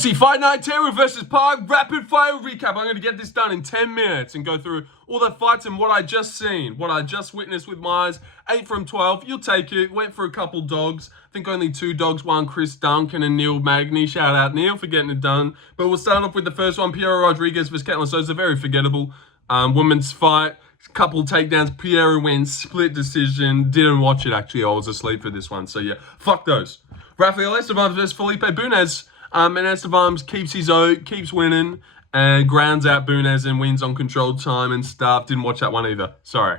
See, Fight Night Taira versus Park, rapid fire recap. I'm going to get this done in 10 minutes and go through all the fights and what I just seen, what I just witnessed with my eyes. 8 from 12, you'll take it. Went for a couple dogs. I think only 2 dogs, one Chris Duncan and Neil Magny. Shout out Neil for getting it done. But we'll start off with the first one, Piera Rodriguez versus Ketlen. Souza, very forgettable women's fight. Couple takedowns, Piera wins, split decision. Didn't watch it, actually. I was asleep for this one. So yeah, fuck those. Rafael Estevam versus Felipe Bunes. And Estevam keeps his own, keeps winning, and grounds out Bunes and wins on controlled time and stuff. Didn't watch that one either. Sorry,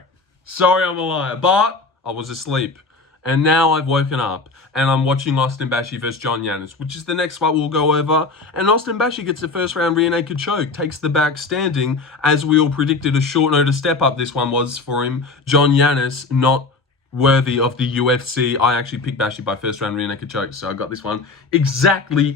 I'm a liar. But I was asleep. And now I've woken up. And I'm watching Bashi versus Yannis, which is the next fight we'll go over. And Bashi gets the first round rear naked choke. Takes the back standing. As we all predicted, a short notice step up this one was for him. Yannis, not worthy of the UFC. I actually picked Bashi by first round rear naked choke, so I got this one exactly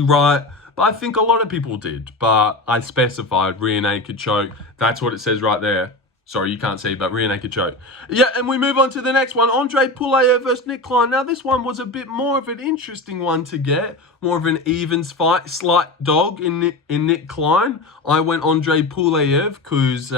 right. But I think a lot of people did. But I specified rear naked choke. That's what it says right there. Sorry, you can't see, but rear naked choke. Yeah, and we move on to the next one. Andrey Pulyaev versus Nick Klein. Now, this one was a bit more of an interesting one to get. More of an evens fight. Slight dog in Nick Klein. I went Andrey Pulyaev because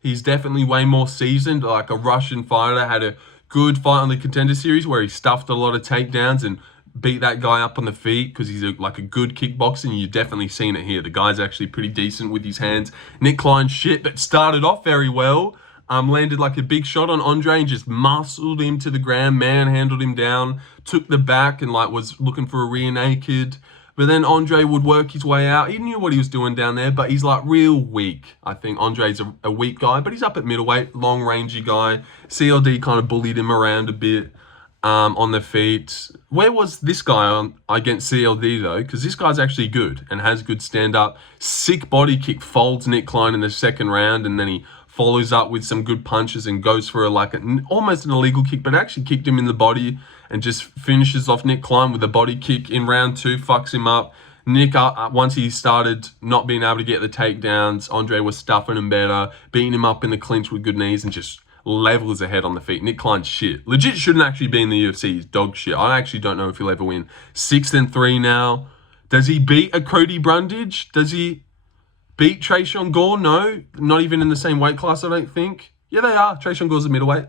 he's definitely way more seasoned. Like a Russian fighter. Had a good fight on the Contender Series where he stuffed a lot of takedowns and beat that guy up on the feet because he's like a good kickboxer, and you've definitely seen it here. The guy's actually pretty decent with his hands. Nick Klein shit, but started off very well. Landed like a big shot on Andrey and just muscled him to the ground, manhandled him down, took the back and like was looking for a rear naked. But then Andrey would work his way out. He knew what he was doing down there, but he's like real weak. I think Andrey's a weak guy, but he's up at middleweight, long rangey guy. CLD kind of bullied him around a bit. On the feet. Where was this guy against CLD though? Because this guy's actually good and has good stand-up. Sick body kick, folds Nick Klein in the second round, and then he follows up with some good punches and goes for almost an illegal kick, but actually kicked him in the body and just finishes off Nick Klein with a body kick in round 2, fucks him up. Nick, once he started not being able to get the takedowns, Andrey was stuffing him better, beating him up in the clinch with good knees and just levels ahead on the feet. Nick Klein's shit. Legit shouldn't actually be in the UFC. He's dog shit. I actually don't know if he'll ever win. 6-3 now. Does he beat a Cody Brundage? Does he beat Tresean Gore? No. Not even in the same weight class, I don't think. Yeah, they are. Tresean Gore's a middleweight.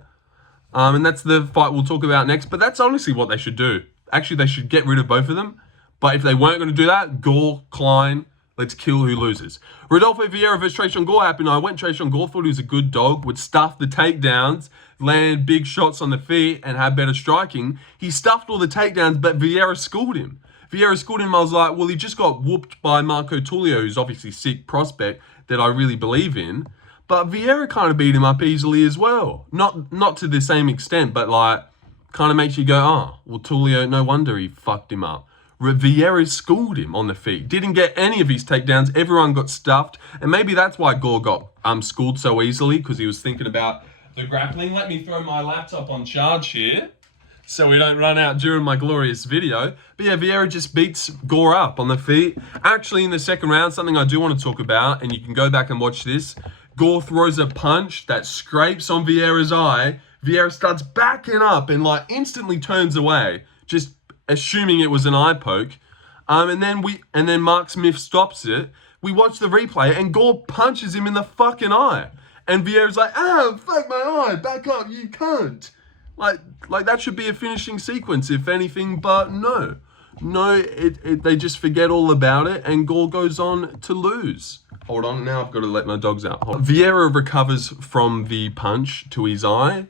And that's the fight we'll talk about next. But that's honestly what they should do. Actually, they should get rid of both of them. But if they weren't going to do that, Gore, Klein, let's kill who loses. Rodolfo Viera versus Tresean Gore happened. I went Tresean Gore, thought he was a good dog, would stuff the takedowns, land big shots on the feet, and have better striking. He stuffed all the takedowns, but Viera schooled him. I was like, well, he just got whooped by Marco Tulio, who's obviously a sick prospect that I really believe in. But Viera kind of beat him up easily as well. Not to the same extent, but like, kind of makes you go, oh, well, Tulio, no wonder he fucked him up. Viera schooled him on the feet. Didn't get any of his takedowns. Everyone got stuffed. And maybe that's why Gore got schooled so easily, because he was thinking about the grappling. Let me throw my laptop on charge here so we don't run out during my glorious video. But yeah, Viera just beats Gore up on the feet. Actually, in the second round, something I do want to talk about, and you can go back and watch this. Gore throws a punch that scrapes on Viera's eye. Viera starts backing up and like instantly turns away. Just assuming it was an eye poke, and then Mark Smith stops it. We watch the replay, and Gore punches him in the fucking eye, and Viera's like, "Ah, fuck my eye, back up, you cunt!" Like that should be a finishing sequence, if anything, but no, they just forget all about it, and Gore goes on to lose. Hold on, now I've got to let my dogs out. Viera recovers from the punch to his eye.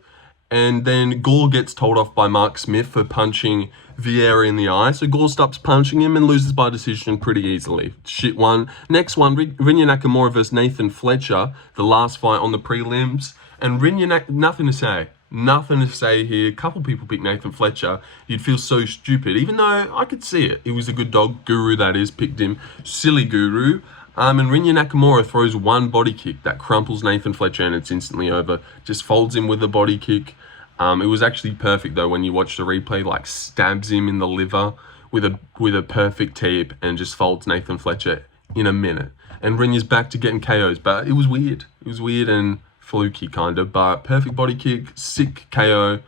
And then Gore gets told off by Mark Smith for punching Viera in the eye. So Gore stops punching him and loses by decision pretty easily. Shit one. Next one, Rinya Nakamura versus Nathan Fletcher. The last fight on the prelims. And Rinya, nothing to say. Nothing to say here. A couple people picked Nathan Fletcher. You'd feel so stupid. Even though I could see it. He was a good dog. Guru, that is. Picked him. Silly Guru. And Rinya Nakamura throws one body kick that crumples Nathan Fletcher and it's instantly over. Just folds him with a body kick. It was actually perfect though when you watch the replay, like stabs him in the liver with a perfect tip and just folds Nathan Fletcher in a minute. And Rinya's back to getting KOs, but it was weird. It was weird and fluky kind of, but perfect body kick, sick KO,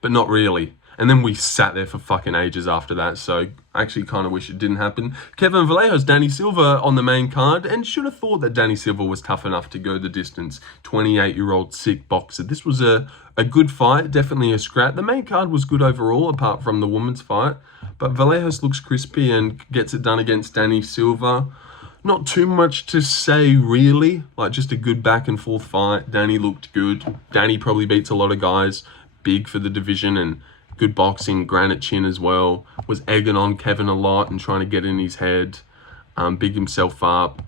but not really. And then we sat there for fucking ages after that. So I actually kind of wish it didn't happen. Kevin Vallejos, Danny Silva on the main card. And should have thought that Danny Silva was tough enough to go the distance. 28-year-old sick boxer. This was a good fight. Definitely a scrap. The main card was good overall, apart from the women's fight. But Vallejos looks crispy and gets it done against Danny Silva. Not too much to say, really. Like, just a good back and forth fight. Danny looked good. Danny probably beats a lot of guys. Big for the division and good boxing, granite chin as well. Was egging on Kevin a lot and trying to get in his head. Big himself up.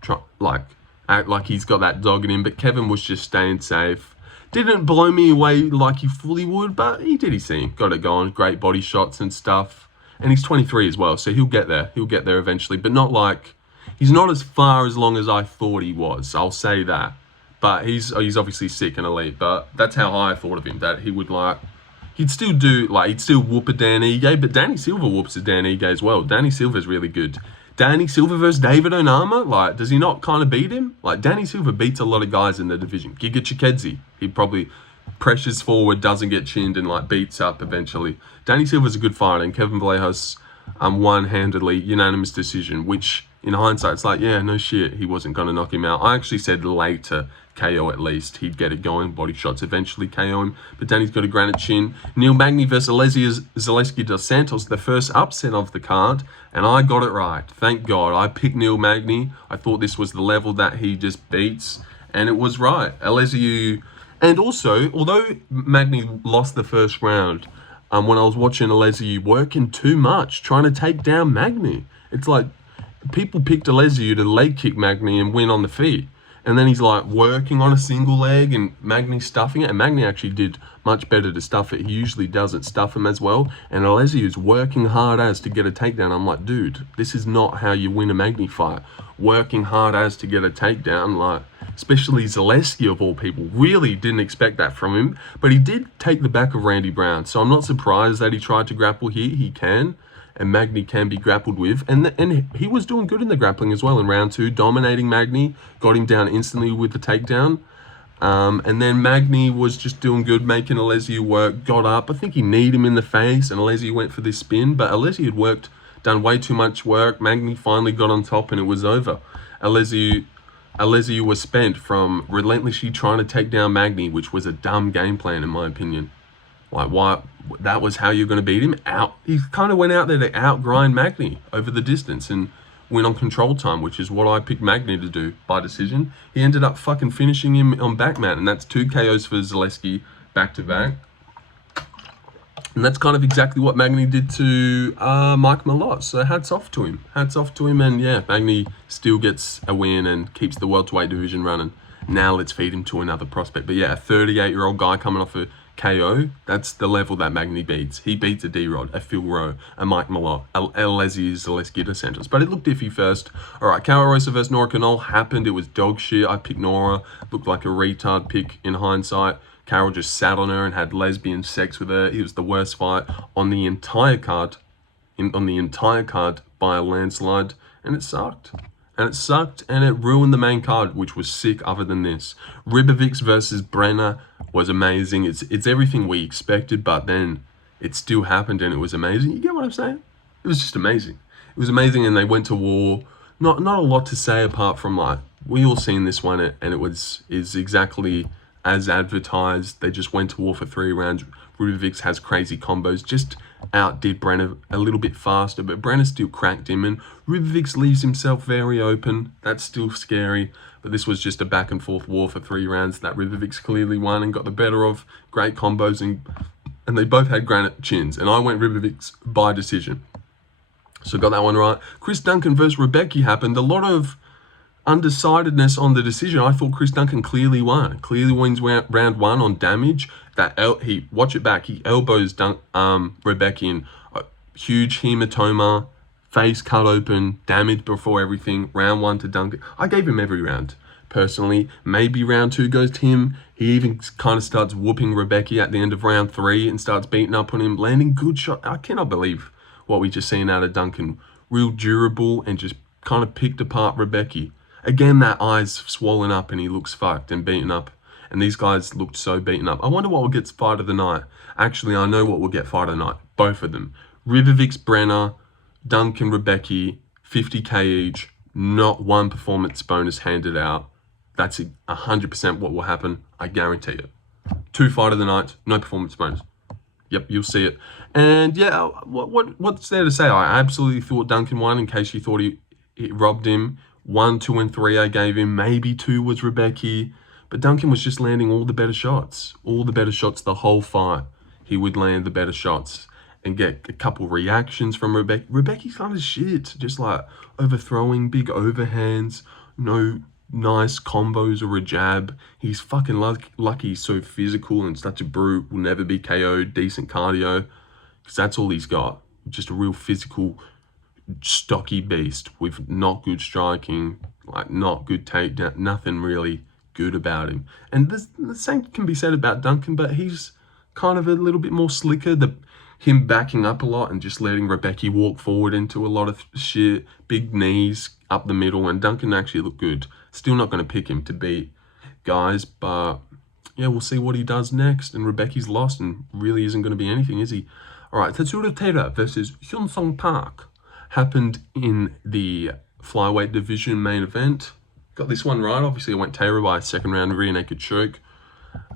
Act like he's got that dog in him. But Kevin was just staying safe. Didn't blow me away like he fully would, but he did his thing. Got it going. Great body shots and stuff. And he's 23 as well, so he'll get there. He'll get there eventually. But not like... He's not as far as long as I thought he was. I'll say that. But he's obviously sick and elite. But that's how I thought of him. That he would he'd still whoop a Dan Ige. But Danny Silva whoops a Dan Ige as well. Danny Silva's really good. Danny Silva versus David Onama. Does he not kind of beat him? Danny Silva beats a lot of guys in the division. Giga Chikadze. He probably pressures forward, doesn't get chinned, and beats up eventually. Danny Silva's a good fighter, and Kevin Vallejos one-handedly unanimous decision, which in hindsight, it's yeah, no shit, he wasn't going to knock him out. I actually said later KO at least. He'd get it going, body shots, eventually KO him. But Danny's got a granite chin. Neil Magny versus Zaleski dos Santos, the first upset of the card, and I got it right. Thank God. I picked Neil Magny. I thought this was the level that he just beats, and it was right. Alesiu, and also, although Magny lost the first round, when I was watching Alesiu working too much, trying to take down Magny. It's people picked Alesiu to leg kick Magny and win on the feet. And then he's working on a single leg and Magny stuffing it. And Magny actually did much better to stuff it. He usually doesn't stuff him as well. And Alesiu's working hard as to get a takedown. I'm like, dude, this is not how you win a Magny fight. Working hard as to get a takedown. Especially Zaleski of all people. Really didn't expect that from him. But he did take the back of Randy Brown. So I'm not surprised that he tried to grapple here. He can. And Magny can be grappled with. And he was doing good in the grappling as well in round 2. Dominating Magny. Got him down instantly with the takedown. And then Magny was just doing good, making Alesiu work. Got up. I think he kneed him in the face. And Alesiu went for this spin. But Alesiu had done way too much work. Magny finally got on top and it was over. Alesiu was spent from relentlessly trying to take down Magny, which was a dumb game plan in my opinion. Why? That was how you're going to beat him? He kind of went out there to outgrind Magny over the distance and win on control time, which is what I picked Magny to do by decision. He ended up fucking finishing him on backman, and that's 2 KOs for Zaleski back-to-back. And that's kind of exactly what Magny did to Mike Malott. So hats off to him. Hats off to him. And yeah, Magny still gets a win and keeps the welterweight division running. Now let's feed him to another prospect. But yeah, a 38-year-old guy coming off a KO, that's the level that Magny beats. He beats a D-Rod, a Phil Rowe, a Mike Malott, a Alesiu Zaleski dos Santos. But it looked iffy first. All right, Cara Rosa versus Nora Canol happened. It was dog shit. I picked Nora. Looked like a retard pick in hindsight. Carol just sat on her and had lesbian sex with her. It was the worst fight on the entire card, by a landslide, and it sucked. And it ruined the main card, which was sick other than this. Ribovics versus Brener was amazing. It's everything we expected, but then it still happened and it was amazing. You get what I'm saying? It was just amazing. It was amazing, and they went to war. Not a lot to say apart from we all seen this one, and is exactly as advertised. They just went to war for 3 rounds. Ribovics has crazy combos, just outdid Brener a little bit faster, but Brener still cracked him, and Ribovics leaves himself very open. That's still scary, but this was just a back and forth war for 3 rounds that Ribovics clearly won and got the better of. Great combos, and they both had granite chins, and I went Ribovics by decision. So got that one right. Chris Duncan versus Rebecki happened. A lot of undecidedness on the decision. I thought Chris Duncan clearly won. Clearly wins round 1 on damage. Watch it back. He elbows Rebecki in a huge hematoma, face cut open, damage before everything. Round 1 to Duncan. I gave him every round, personally. Maybe round 2 goes to him. He even kind of starts whooping Rebecki at the end of round 3 and starts beating up on him, landing good shot. I cannot believe what we just seen out of Duncan. Real durable and just kind of picked apart Rebecki. Again, that eye's swollen up and he looks fucked and beaten up. And these guys looked so beaten up. I wonder what will get fight of the night. Actually, I know what will get fight of the night. Both of them. Ribovics, Brener, Duncan, Rebecki, 50k each. Not one performance bonus handed out. That's 100% what will happen. I guarantee it. 2 fight of the night, no performance bonus. Yep, you'll see it. And yeah, what's there to say? I absolutely thought Duncan won in case you thought he robbed him. 1, 2, and 3 I gave him. Maybe 2 was Rebecki. But Duncan was just landing all the better shots. All the better shots the whole fight. He would land the better shots and get a couple reactions from Rebecki. Rebecki's kind of shit. Just like overthrowing, big overhands. No nice combos or a jab. He's fucking lucky he's so physical and such a brute. Will never be KO'd. Decent cardio. Because that's all he's got. Just a real physical, stocky beast with not good striking, like not good takedown, nothing really good about him. And the same can be said about Duncan, but he's kind of a little bit more slicker. Him backing up a lot and just letting Rebecki walk forward into a lot of shit, big knees up the middle, and Duncan actually looked good. Still not going to pick him to beat, guys, but yeah, we'll see what he does next. And Rebecki's lost and really isn't going to be anything, is he? All right, Taira versus Hyun-Sung Park happened in the flyweight division main event. Got this one right. Obviously, I went Taira by a second round rear naked choke.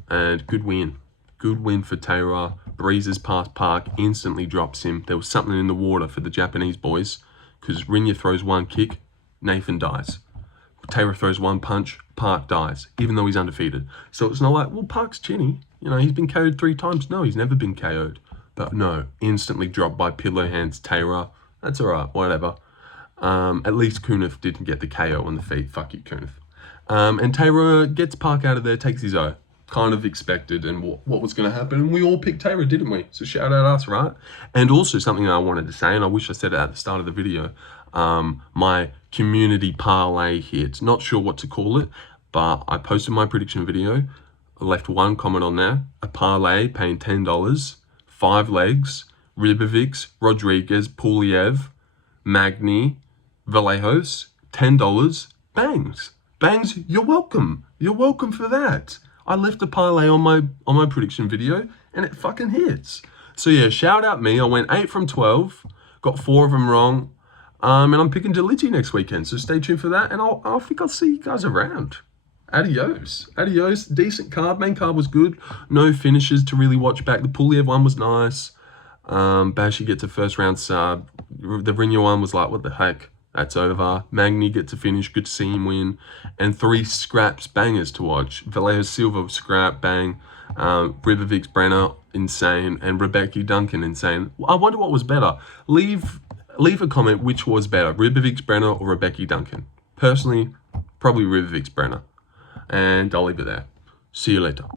And good win. Good win for Taira. Breezes past Park, instantly drops him. There was something in the water for the Japanese boys. Because Rinya throws one kick, Nathan dies. Taira throws one punch, Park dies. Even though he's undefeated. So it's not like, well, Park's chinny. You know, he's been KO'd 3 times. No, he's never been KO'd. But no, instantly dropped by pillow hands Taira. That's alright, whatever. At least Kunith didn't get the KO on the feet. Fuck you, Kunith. And Taira gets Park out of there, takes his O. Kind of expected and what was going to happen. And we all picked Taira, didn't we? So shout out us, right? And also something I wanted to say, and I wish I said it at the start of the video. My community parlay hit. Not sure what to call it, but I posted my prediction video. I left one comment on there. A parlay paying $10. 5 legs, Ribovics, Rodriguez, Pulyaev, Magny, Vallejos, $10, bangs. Bangs, you're welcome. You're welcome for that. I left a parlay on my prediction video and it fucking hits. So yeah, shout out me. I went 8 from 12, got 4 of them wrong. And I'm picking Deligi next weekend. So stay tuned for that. And I think I'll see you guys around. Adios. Adios. Decent card. Main card was good. No finishes to really watch back. The Pulyaev one was nice. Bashi gets a first round sub. The Rinya one was like, what the heck? That's over. Magny gets a finish. Good to see him win. And 3 scraps bangers to watch. Vallejos Silva scrap, bang. Ribovics Brener, insane. And Rebecki Duncan, insane. I wonder what was better. Leave a comment which was better. Ribovics Brener or Rebecki Duncan. Personally, probably Ribovics Brener. And I'll leave it there. See you later.